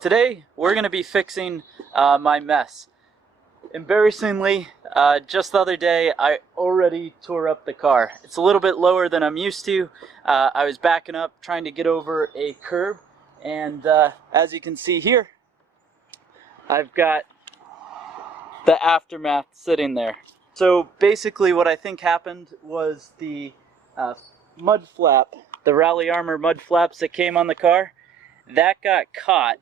Today we're going to be fixing my mess. Embarrassingly, just the other day I already tore up the car. It's a little bit lower than I'm used to. I was backing up trying to get over a curb, and as you can see here, I've got the aftermath sitting there. So basically what I think happened was the mud flap, the Rally Armor mud flaps that came on the car, that got caught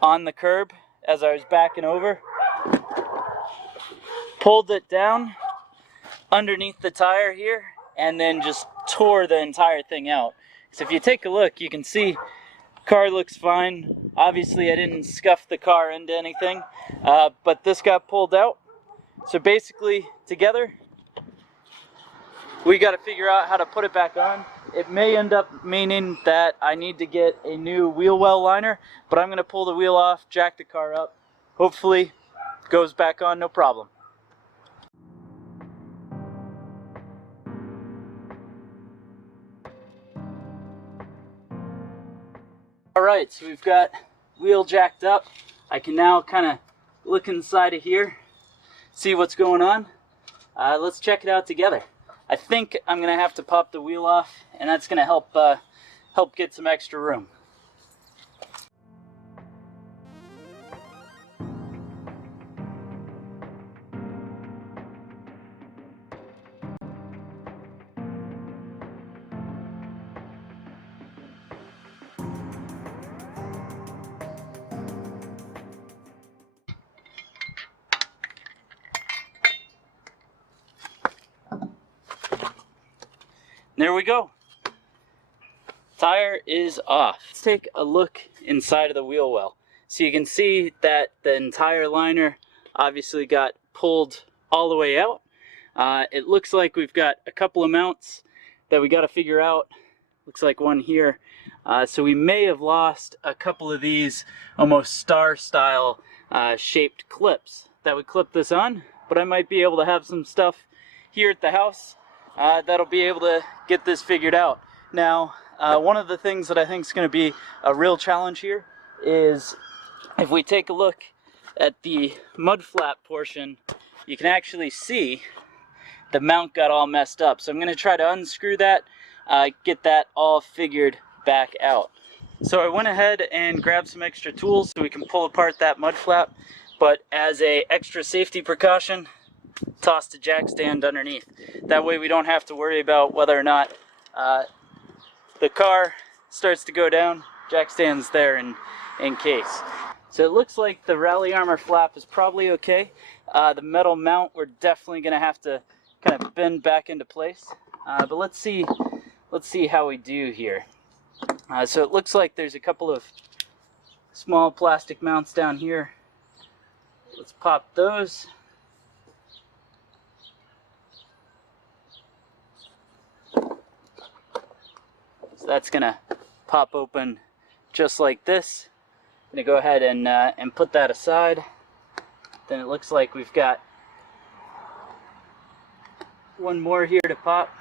on the curb as I was backing over, pulled it down underneath the tire here, and then just tore the entire thing out. So if you take a look, you can see car looks fine. Obviously I didn't scuff the car into anything, but this got pulled out. So basically together we got to figure out how to put it back on. It may end up meaning that I need to get a new wheel well liner, but I'm going to pull the wheel off, jack the car up. Hopefully it goes back on no problem. Alright, so we've got wheel jacked up. I can now kind of look inside of here, see what's going on. Let's check it out together. I think I'm going to have to pop the wheel off, and that's going to help get some extra room. There we go. Tire is off. Let's take a look inside of the wheel well. So you can see that the entire liner obviously got pulled all the way out. It looks like we've got a couple of mounts that we got to figure out. Looks like one here. So we may have lost a couple of these almost star style shaped clips that would clip this on, but I might be able to have some stuff here at the house that'll be able to get this figured out. Now, one of the things that I think is going to be a real challenge here is if we take a look at the mud flap portion, you can actually see the mount got all messed up. So I'm going to try to unscrew that, get that all figured back out. So I went ahead and grabbed some extra tools so we can pull apart that mud flap, but as a extra safety precaution, tossed a jack stand underneath. That way we don't have to worry about whether or not the car starts to go down. Jack stand's there in case. So it looks like the Rally Armor flap is probably okay. The metal mount we're definitely going to have to kind of bend back into place. But let's see how we do here. So it looks like there's a couple of small plastic mounts down here. Let's pop those. So that's gonna pop open just like this. I'm gonna go ahead and put that aside. Then it looks like we've got one more here to pop.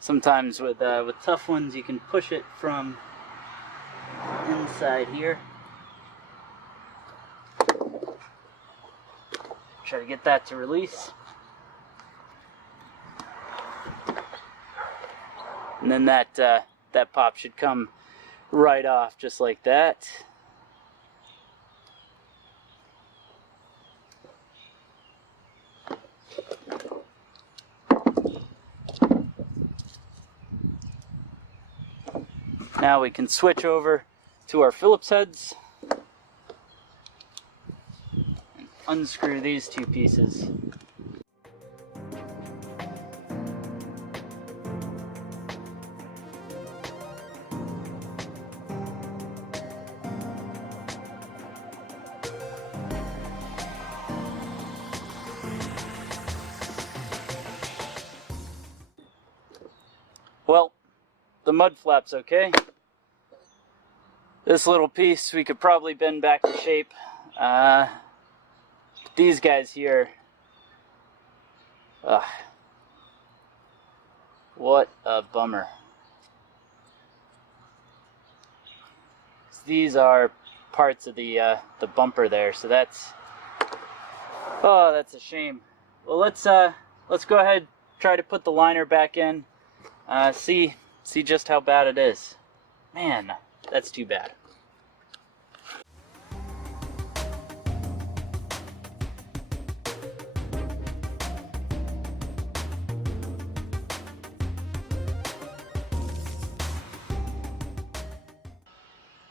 Sometimes with tough ones you can push it from inside here. Try to get that to release. And then that pop should come right off just like that. Now we can switch over to our Phillips heads and unscrew these two pieces. Well, the mud flap's okay. This little piece we could probably bend back to shape. These guys here, what a bummer. these are parts of the bumper there, so that's, oh, that's a shame. Well, let's go ahead, try to put the liner back in, see just how bad it is. Man, that's too bad.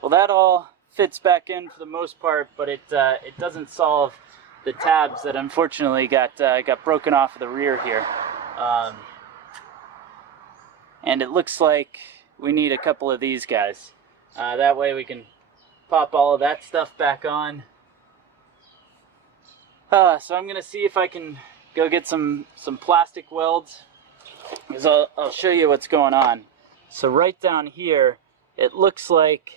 Well, that all fits back in for the most part, but it doesn't solve the tabs that unfortunately got broken off of the rear here. And it looks like we need a couple of these guys. That way we can pop all of that stuff back on. So I'm gonna see if I can go get some plastic welds, because I'll show you what's going on. So right down here, it looks like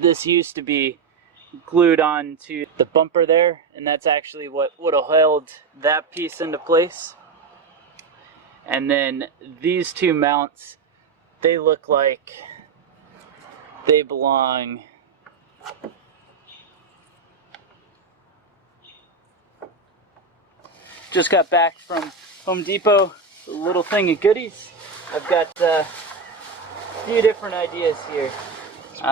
this used to be glued on to the bumper there, and that's actually what would have held that piece into place. And then these two mounts, they look like they belong just got back from Home Depot, a little thing of goodies. I've got a few different ideas here.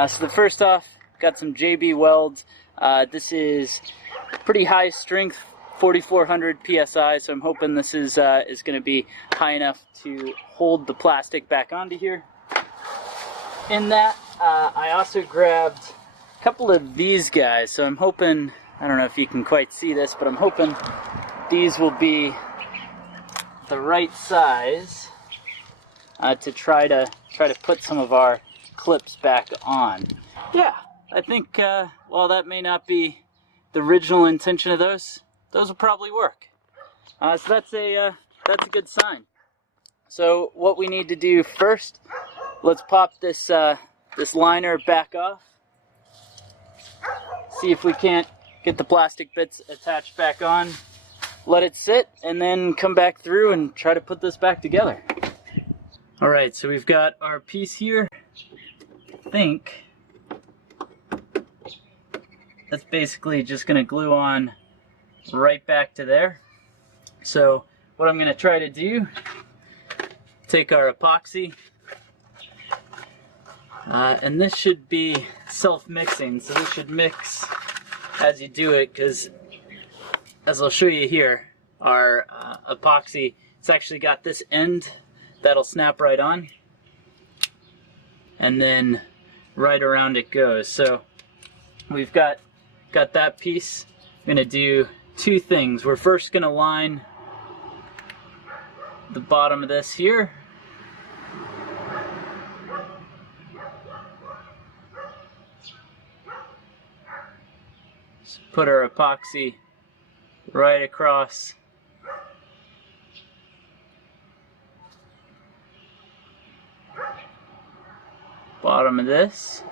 So the first off, got some JB welds. This is pretty high strength, 4,400 PSI, so I'm hoping this is going to be high enough to hold the plastic back onto here. In that, I also grabbed a couple of these guys, so I'm hoping, I don't know if you can quite see this, but I'm hoping these will be the right size to try to put some of our clips back on. Yeah, I think while that may not be the original intention of those will probably work. So that's a good sign. So what we need to do first, let's pop this this liner back off. See if we can't get the plastic bits attached back on. Let it sit, and then come back through and try to put this back together. All right, so we've got our piece here. I think that's basically just going to glue on right back to there. So what I'm going to try to do, take our epoxy, and this should be self-mixing, so this should mix as you do it, because as I'll show you here, our epoxy, it's actually got this end that'll snap right on, and then right around it goes. So we've got that piece. I'm going to do two things. We're first going to line the bottom of this here. So put our epoxy right across bottom of this.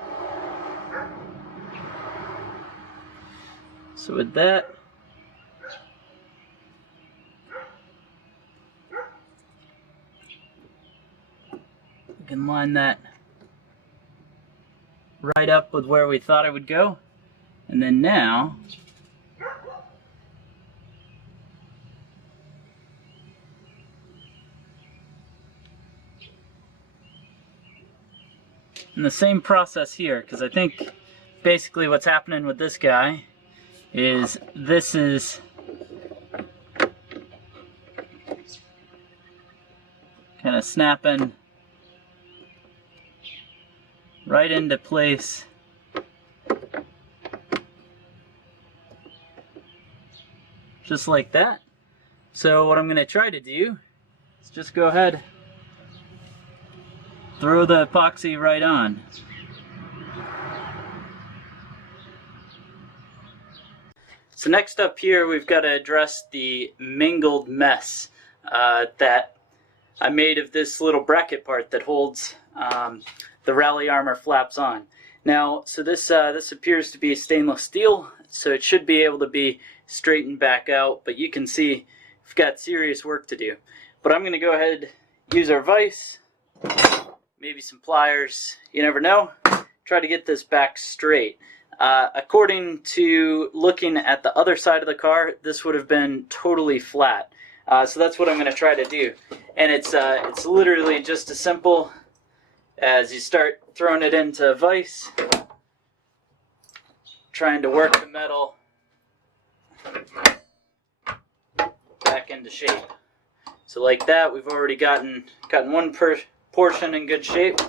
So with that, we can line that right up with where we thought it would go. And then now, and the same process here, because I think basically what's happening with this guy is this is kind of snapping right into place. Just like that. So what I'm going to try to do is just go ahead, throw the epoxy right on. So next up here, we've got to address the mingled mess that I made of this little bracket part that holds the rally armor flaps on. Now, so this appears to be stainless steel, so it should be able to be straightened back out, but you can see we've got serious work to do. But I'm going to go ahead, use our vise, maybe some pliers, you never know. Try to get this back straight. According to looking at the other side of the car, this would have been totally flat. So that's what I'm going to try to do. And it's literally just as simple as you start throwing it into vise, trying to work the metal back into shape. So like that, we've already gotten one portion in good shape.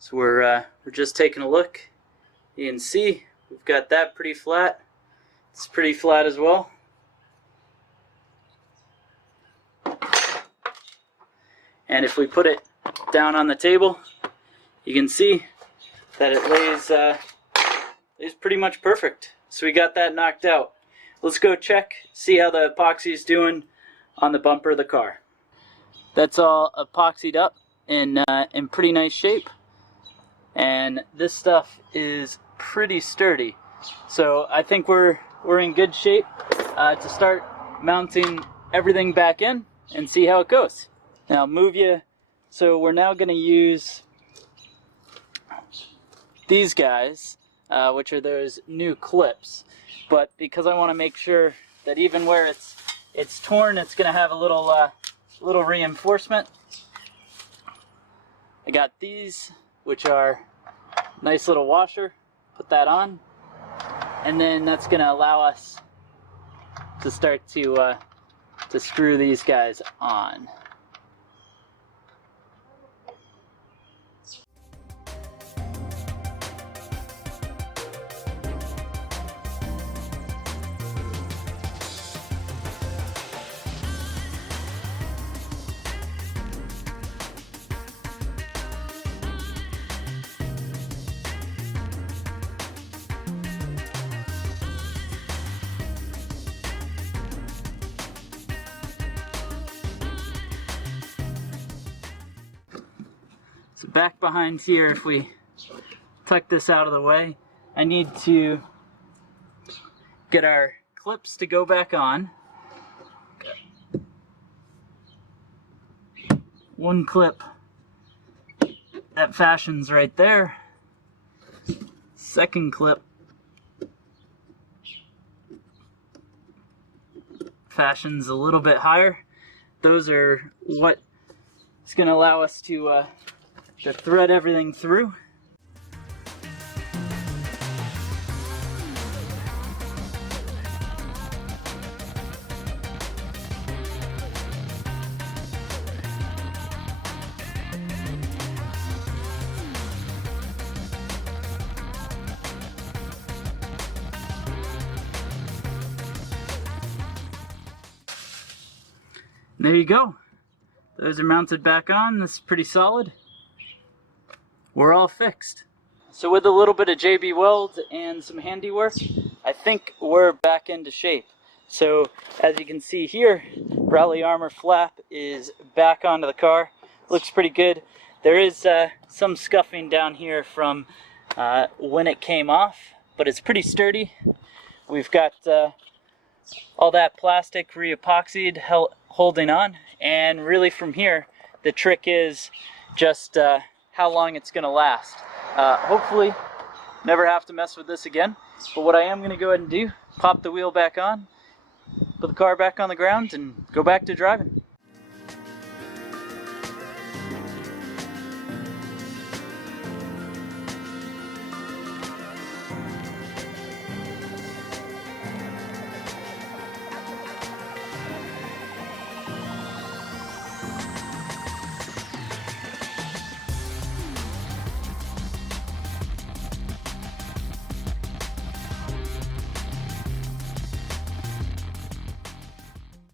So we're just taking a look. You can see we've got that pretty flat. It's pretty flat as well. And if we put it down on the table, you can see that it lays pretty much perfect. So we got that knocked out. Let's go check, see how the epoxy is doing on the bumper of the car. That's all epoxied up in pretty nice shape. And this stuff is pretty sturdy, so I think we're in good shape to start mounting everything back in and see how it goes. Now move you, so we're now going to use these guys, which are those new clips, but because I want to make sure that even where it's torn, it's going to have a little reinforcement. I got these, which are nice little washer. Put that on, and then that's going to allow us to start to screw these guys on. So back behind here, if we tuck this out of the way, I need to get our clips to go back on. One clip that fashions right there. Second clip fashions a little bit higher. Those are what is going to allow us to thread everything through. And there you go. Those are mounted back on. This is pretty solid. We're all fixed. So with a little bit of JB Weld and some handiwork, I think we're back into shape. So as you can see here, Raleigh Armor flap is back onto the car. Looks pretty good. There is some scuffing down here from when it came off, but it's pretty sturdy. We've got all that plastic re-epoxied holding on, and really from here the trick is just how long it's going to last. Hopefully never have to mess with this again, but what I am going to go ahead and do, pop the wheel back on, put the car back on the ground, and go back to driving.